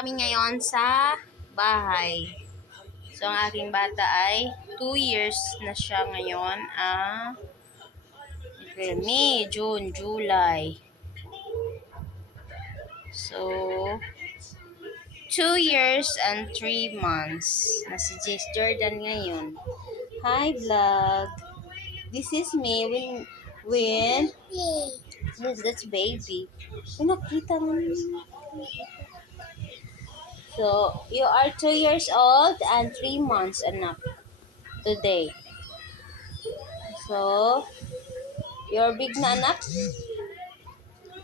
kami ngayon sa bahay. So, ang aking bata ay 2 years na siya ngayon. April, May, June, July. So, 2 years and 3 months na si Jace Jordan ngayon. Hi, vlog. This is me when yes, that's baby. Nakita mo. So, you are 2 years old and 3 months, anak, today. So, you're big na, anak?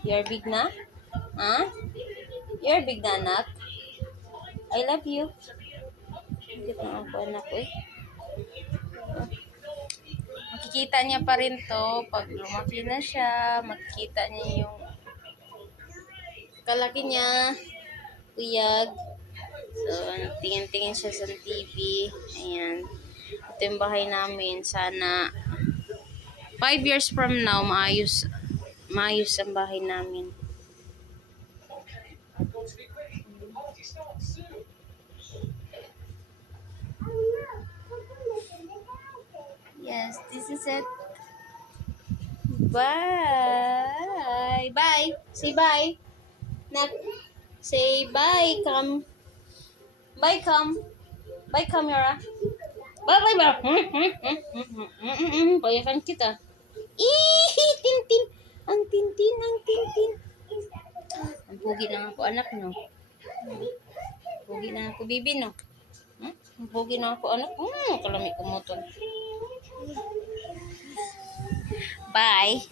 You're big na? Huh? You're big na, anak? I love you. Cute na ako, anak, eh. Makikita niya pa rin to. Pag lumaki na siya, makikita niya yung kalaki niya. Kuyag. So, tingin-tingin siya sa TV. Ayan. Ito yung bahay namin. Sana 5 years from now, maayos ang bahay namin. Yes, this is it. Bye. Bye. Say bye. Nak. Say bye. Come. Bye, come. Bye, come, Yara. Bye, bye, bye. Payakan kita. Tintin. Ang tintin, ang tintin. Ang pugi na ako, anak, no? Pugi na ako, bibi, no? Ang pugi na ako, anak. Kalami ko mo to. Bye.